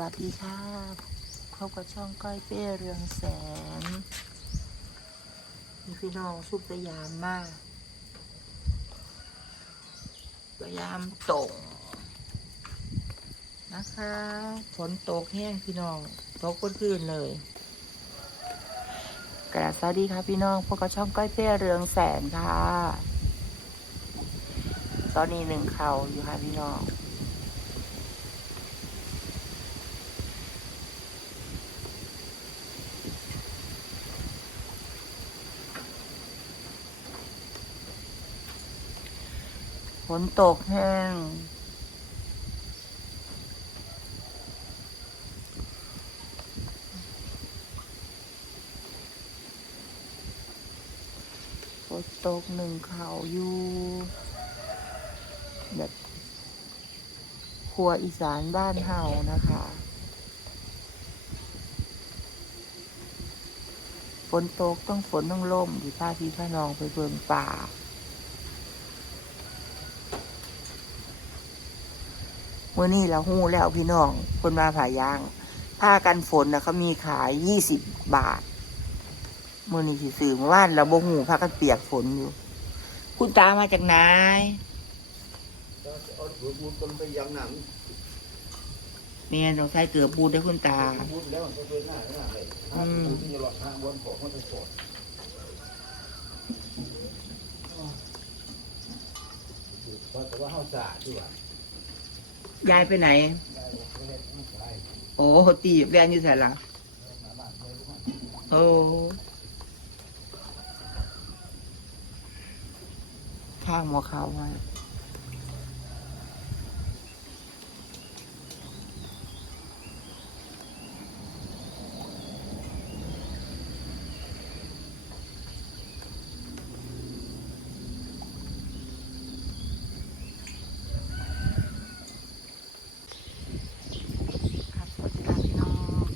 วัสดีค่ะพบกับช่องก้อยเป้เรืองแสน มีพี่น้องสุพยามมากพยายามตกนะคะ ฝนตกแห้งพี่น้อง ตกคนคืนเลย กราบสวัสดีค่ะพี่น้องพบกับช่องก้อยเป้เรืองแสนค่ะ ตอนนี้หนึ่งเขาอยู่ค่ะพี่น้อง นตกแห้ง ฝนตกหนึ่งเขาอยู่แบบครัวอีสานบ้านเฮานะคะฝนตกต้องฝนต้องล่มอยู่ท่าพี่พระนองไปเบิ่งป่า มื่อนี้เราหู้แล้วพี่น้องคนมาผ่ายาง ผ้ากันฝนนะเขามีขายยี่สิบบาทเมื่อนี้สิซื้อเมื่อวานเราบ่หูผ้ากันเปียกฝนอยู่ คุณตามาจากไหนเอาถือบูดคนไปยังหนังเมียต้องใส่เกลือปูด้วยคุณตาบูดแล้วมันก็เป็นหน้าหน้าเลยถ้าบูดที่หลอดทางบนของมันจะสดเพราะแต่ว่าเฮาสะที่ว่า ยายไปไหนได้โอ้ตีแวนอยู่แถวหลังมาบ้านเลยลูกมันโอ้ข้างหมอขาวไว้ครับสวัสดีครับพี่น้อง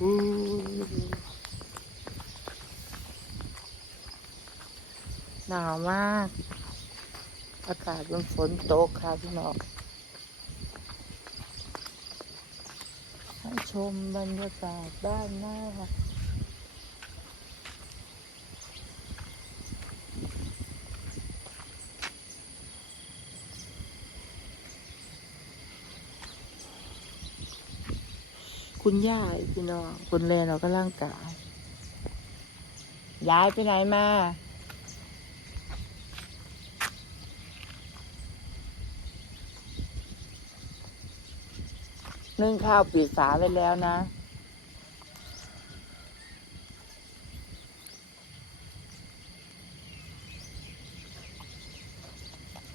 อู้ห นาวมาก อากาศมันฝนตกค่ะพี่น้องให้ชมบรรยากาศด้านหน้าคุณย่าพี่น้องคุณเลนเราก็ร่างกายย้ายไปไหนมา นึ่งข้าวปิดฝาไว้แล้วนะ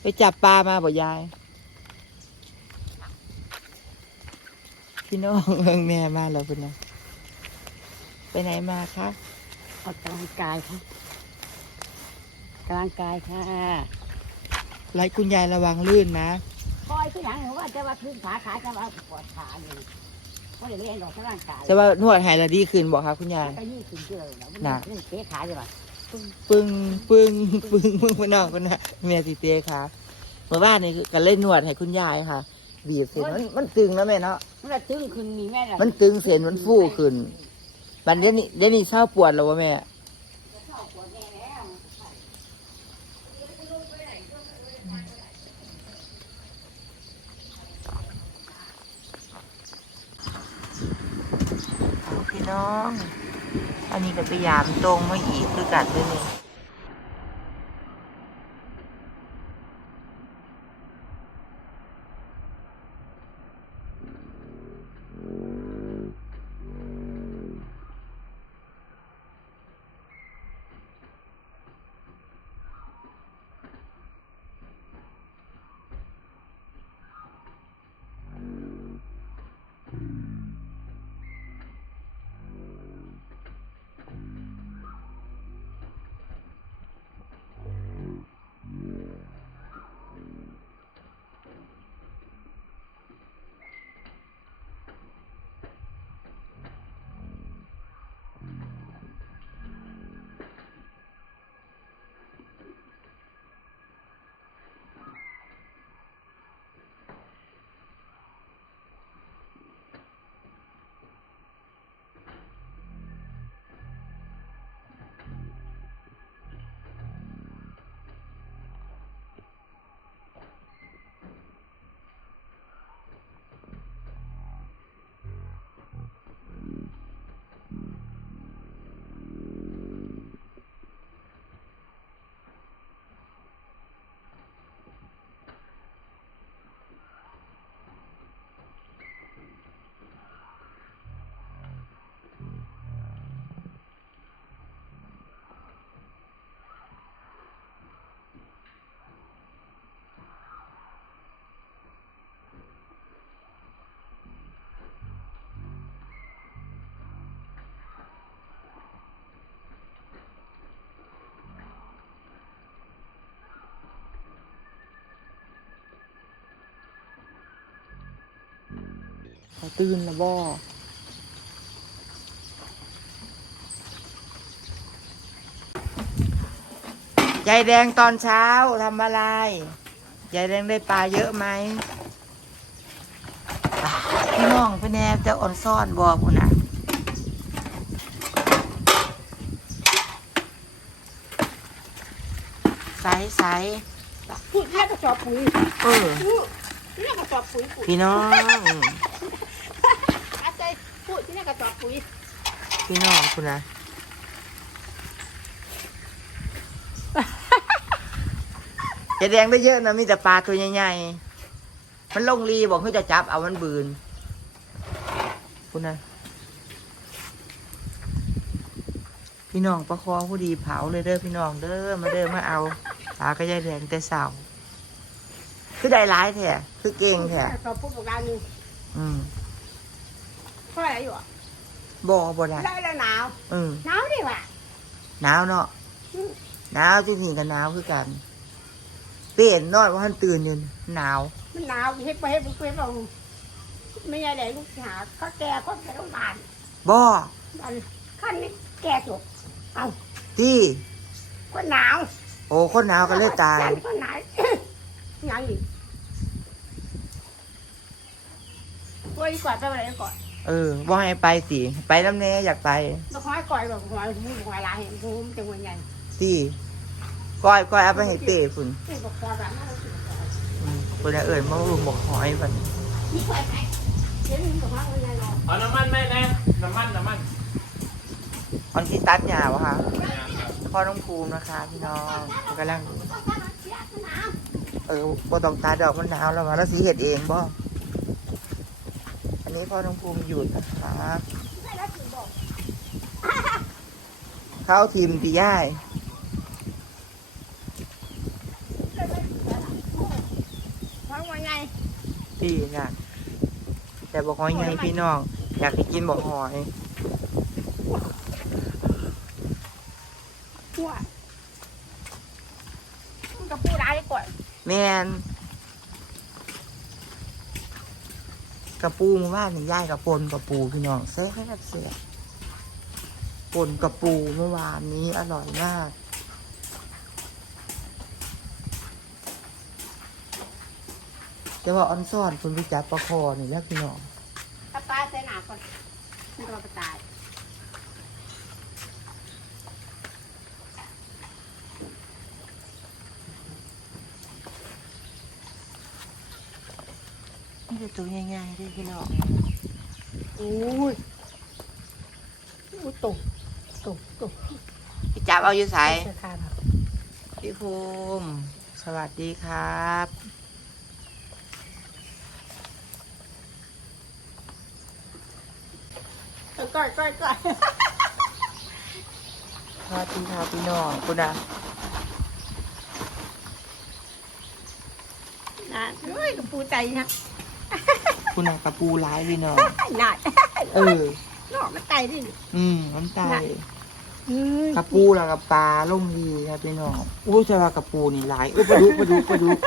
ไปจับปลามาบ่ยาย พี่น้องเอิงแม่มาแล้วเป็นไงไปไหนมาคะออกกำลังกายค่ะกำลังกายค่ะไล่คุณยายระวังลื่นนะ คอยที่หลังหนูว่าจะว่าขึ้นขาขาจะว่าปวดขาอยู่ก็เลยเรียนออกกำลังกายจะว่านวดหายแล้วดีขึ้นบอกค่ะคุณยาย ก็ยี่สิบเดือนแล้วน่ะนี่เตะขาจะว่าปึ้งปึ้งปึ้งปึ้งพี่น้องคุณนะเมียสิเต้ค่ะเมื่อวานนี่คือก็เล่นนวดให้คุณยายค่ะ บีบเส้นมันมันตึงนะแม่เนาะมันจะตึงขึ้นมีแม่ละมันตึงเส้นมันฟูขึ้นบันเดี๋ยวนี้เดี๋ยวนี้เศร้าปวดแล้ววะแม่เอา พี่น้อง อันนี้ก็พยายามตรงมาอีกคือกันเลยนี่ เขาตื่นแล้วบ่ยายแดงตอนเช้าทำอะไรยายแดงได้ปลาเยอะไหมอะพี่น้องพี่แนบจะอ่อนซ่อนบ่พุ่นน่ะใสใสพูดแค่กระสอบปุ๋ยเออ พูดแค่กระสอบปุ๋ยปุ๋ยพี่น้อง อาใจพูดที่แค่กระสอบปุ๋ยพี่น้องคุณนะจะแดงได้เยอะนะมีแต่ปลาตัวใหญ่ๆ มันลงรีบอกเขาจะจับเอามันบืน คุณนะพี่น้องประคองผู้ดีเผาเลยเด้อพี่น้องเด้อมาเด้อมาเอาปลาก็ยายแดงแต่เสา คือได้ร้ายแท้คือเก่งแท้กระสอบปุ๋ยของเราหนึ่งอืมเท่าไหร่อยู่อะบ่บ่ได้ได้แล้วหนาวอืมหนาวดิว่ะหนาวเนาะหนาวจริงๆกันหนาวคือกันเปลี่ยนนอนว่าท่านตื่นอยู่หนาว มันหนาวเฮ็ดไปเฮ็ดไปเฮ็ดลงไม่ใช่ไหนลูกหาเขาแก่เขาไปโรงพยาบาลบ่อันขั้นนี้แก่จบเอาที่ก็หนาว โอ้คนหนาวก็เลยตายก็หนาว หนาวอีกตัวอีกก่อนไปอะไรก่อนเออว่าให้ไปสิ ไปน้ำแน่อยากไปต้องคอยก่อยแบบหอยมูหอยลายเห็นภูมิจังหวัดใหญ่ที่ก้อยก้อยเอาไปให้เป้ฝุ่นนี่บอกคอยแบบนั้นสิบอกคอยอืมคนน่ะเอิญมาลุมบอกหอยบัดนี้นี่คอยไหนเดี๋ยวนี้บอกว่าเป็นไงหรอเอาน้ำมันไหมแน่น้ำมันน้ำมันมันที่ตัดหญ้าวะคะพ่อน้องภูมินะคะ พี่น้องกำลัง เออบ่ต้องตาดอกมันหนาวแล้วมาแล้วสีเห็ดเองบ่อันนี้พ่อน้องภูมิหยุดนะคะเข้าทีมปีย่ายเพราะว่าไงดีค่ะแต่บอกหอยไงพี่น้อง อยากให้กินบอกหอยหัวมันก็พูดอะไรก่อน แมนกระปูมาว่านนี่ย่ายกับปนกระปูพี่น้องแซ่บเสียปนกระปูเมื่อวานนี้อร่อยมากแต่ว่าออนซ่อนคุณไปจับปลาคอนี่แล้วพี่น้อง ถ้าปลาใส่หนาก่อนมันก็ไปตาย นี่เป็นตัวใหญ่ๆด้วยพี่น้องโอ้ยอู้ตกตกตกพี่จับเอาอยู่ใสใส่ขาดพี่ภูมิสวัสดีครับก้อยก้อยก้อยสวัสดีครับพี่น้องคุณอะนะเฮ้ยกับปูใจนะ คุณอะกระปูร้ายพี่น้องน่าเออนอกมันใจดิอืมน้ำตาลเฮ้ยกระปูแล้วกับปลาล่มดีครับพี่น้องอู้จะว่ากระปูนี่หลายอู้ปลาดุกปลาดุกปลาดุก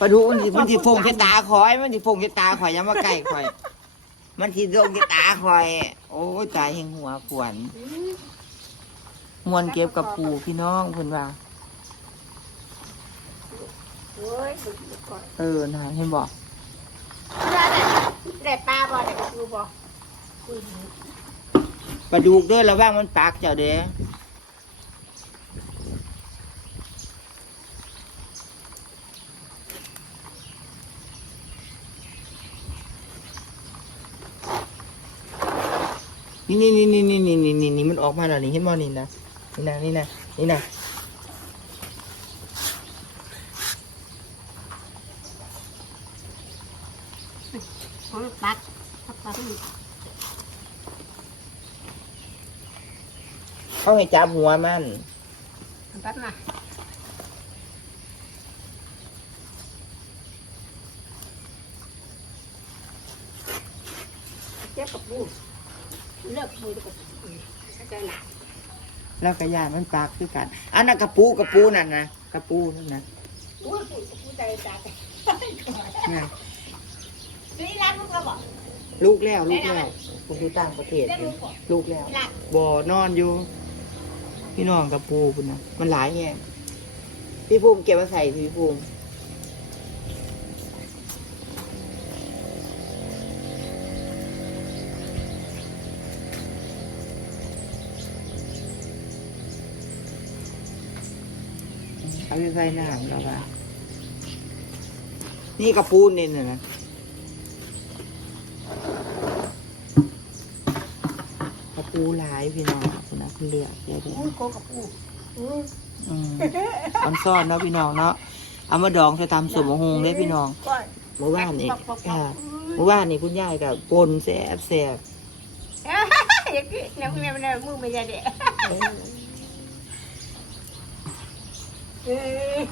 ปลาดุกมันสิมันสิฟงแค่ตาคอย มันสิฟงแค่ตาคอยอยังมาใกล้คอย มันสิโดนแค่ตาคอย โอ้ยตายแห่งหัวขวนมวนเก็บกระปูพี่น้องเพิ่นว่าโอ้ยก่อนเออนะเห็นบอก ได้ปลาบ่ได้ปลูบ่ปลาดุกด้อระว่างมันปากเจ้าเด้อนี่นี่นี่นี่นี่นี่นี่นี่มันออกมาแล้วนี่เห็นบ่นี่นะนี่นะนี่นะนี่นะ ปักปักปักเขาให้จับหัวมันปักมาเจ็บกับปูเลิกปูกับปูเข้าใจหนาแล้วก็ยานมันปากคือกัน อันนั้นกระปูกระปูนั่นนะกระปูนั่นนะอุ้ยปูกับปูใจจัด นี่นี่ร้านพวกเราบอกอลูกแล้วลูกแล้วผมอยู่ต่างประเทศอยู่ลูกแล้วบ่อนอนอยู่ พี่น้องกับปูพุ่นนะมันหลายแฮงพี่ภูมิเก็บมาใส่สิพี่ภูมิเอาไปใส่น้ำแล้วว่านี่กระปูนนี่น่ะนะ ปูหลายพี่น้องคุณนะคุณเลือกเดี๋ยวเดี๋ยวอุ้ยโคกับปูอุ้ยอืมออนซ่อนเนาะพี่น้องเนาะเอามาดองใส่ตำสมหงเลยพี่น้องก้อยเมื่อวานนี่ค่ะเมื่อวานนี่คุณยายกับปนแสบแสบอย่างนี้เนี่ยเนี่ยเนี่ยมือไม่ใช่เด็กเอ้ย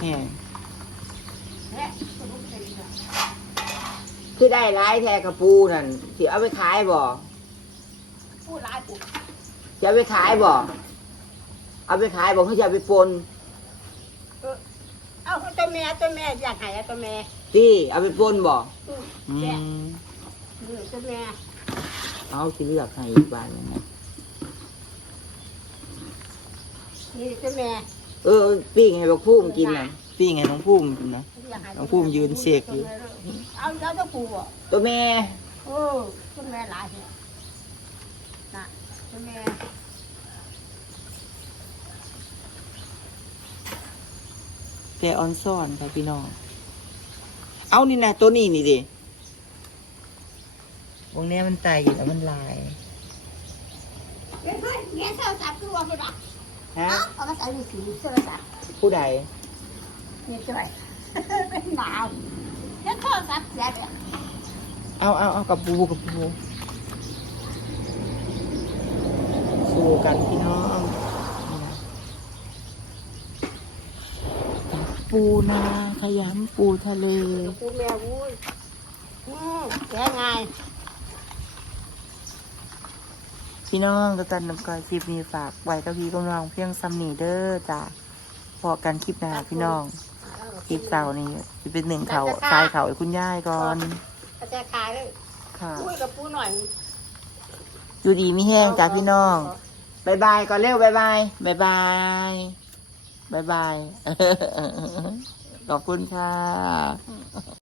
แห้ง เนี่ย คือได้ร้ายแท้กระปูนั่นสิเอาไปขายบ่พูดร้ายปูจะเอาไปขายบ่เอาไปขายบ่เขาจะเอาไปปนเอาตัวแม่ตัวแม่อยากหายตัวแม่ที่เอาไปปนบ่อืมอืแม่มตัวแม่เอาสิเลือกให้อีกบ้านหนึงนะนี่ตัวแม่เออปิ้งให้บักพุ่มกินน่ะปิ้งให้น้องพุ่มกินนะอยากหาย น้องภูมิยืนเสกอยู่ เอาแล้วตัวปูอะตัวแม่โอ้ตัวแม่หลายเนี่ยน่ะตัวแม่แกออนซ่อนค่ะพี่น้อง เอานี่นะตัวนี้นี่ดิวงเนี้ยมันไตอยู่แล้วมันลายเฮ้ยเฮ้ยเงี้ยโทรศัพท์คือว่าไม่ได้ฮะเอามาใส่ในถุงโทรศัพท์ผู้ใดนี่ช่วย เป็นหนาวแล้วโทรศัพท์เสียเลยเอาเอาเอากับปูกับปูสู้กันพี่น้องนี่นะปูนาขยำปูทะเล กูแม่วุ้ยอืมแย่ไงพี่น้องกระตันน้ำกอยคลิปนี้ฝากไว้กับพี่กำลังเพียงซัมนีเด้อจ้าพอกันคลิปหน้าพี่น้อง คลิปเก่านี่จะเป็นหนึ่งเขาทรายเขาให้คุณย่ายก่อนกระจายขายเลยค่ะคุยกับปูหน่อยอยู่ดีมีแห้งจ้าพี่น้องบายบายก่อนเร็วบายบายบายบายบายบายขอบคุณค่ะ